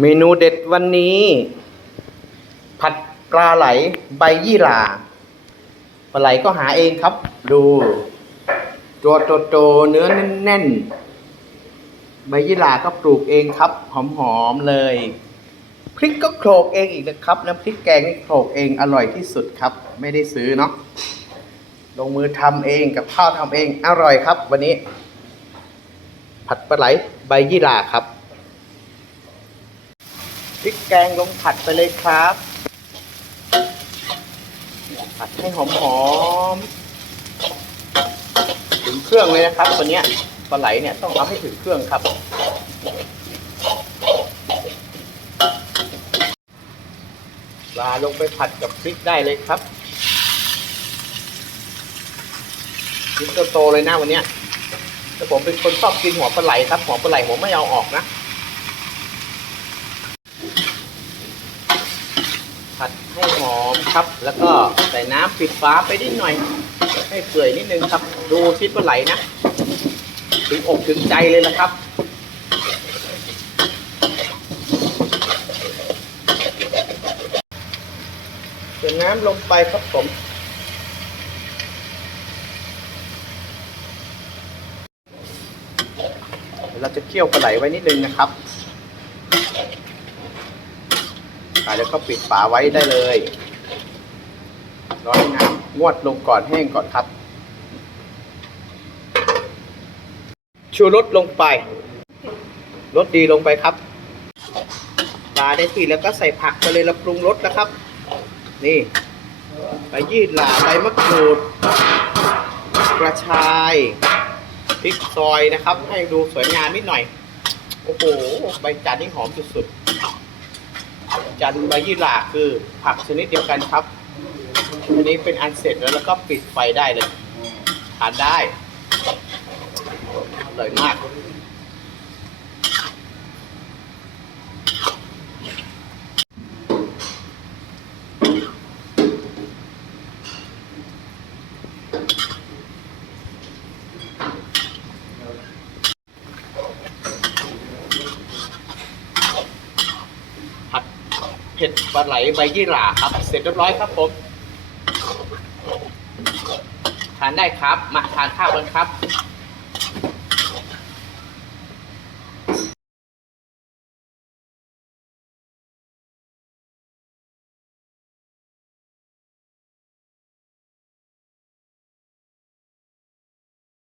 เมนูเด็ดวันนี้ ผัดปลาไหลใบยี่หร่าปลาไหลก็หาเองครับ ดูตัวโตๆเนื้อแน่นๆใบยี่หร่าก็ปลูกเองครับ หอมๆเลยพริกก็โขลกเองอีกนะครับน้ำพริกแกงนี่โขลกเองอร่อยที่สุดครับ ไม่ได้ซื้อเนาะ ลงมือทำเองกับข้าวทำเองอร่อยครับ วันนี้ ผัดปลาไหลใบยี่หร่าครับพริกแกงลงผัดไปเลยครับ ผัดให้หอมๆถึงเครื่องเลยนะครับวันนี้ปลาไหลเนี่ยต้องเอาให้ถึงเครื่องครับปลาลงไปผัดกับพริกได้เลยครับ พริกโตๆเลยนะวันเนี้ยแต่ผมเป็นคนชอบกินหัวปลาไหลครับ หัวปลาไหลผมไม่เอาออกนะ ผัดให้หอมครับ แล้วก็ใส่น้ำปิดฟ้าไปนิดหน่อย ให้เปื่อยนิดนึงครับ ดูชิดปลาไหลนะ ถึงอกถึงใจเลยละครับเติมน้ำลงไปครับผม เดี๋ยวเราจะเคี่ยวปลาไหลไว้นิดนึงนะครับแล้วก็ปิดฝาไว้ได้เลยร้อให้น้ำงวดลงก่อนแห้งก่อนครับ ชูรสลงไปรสดีลงไปครับปลาได้ที่แล้วก็ใส่ผักไปเลยแล้วปรุงรสนะครับ นี่ใบยืดหร่าใบมะกรูด กระชาย พริกซอยนะครับ ให้ดูสวยงามนิดหน่อย โอ้โห ใบจันนี่หอมสุดๆ จันใบยี่หร่าคือผักชนิดเดียวกันครับ อันนี้เป็นอันเสร็จแล้วแล้วก็ปิดไฟได้เลย ทานได้อร่อยมาก ผัดเผ็ดปลาไหลใบยี่หร่าครับ เสร็จเรียบร้อยครับผม ทานได้ครับ มาทานข้าวกันครับ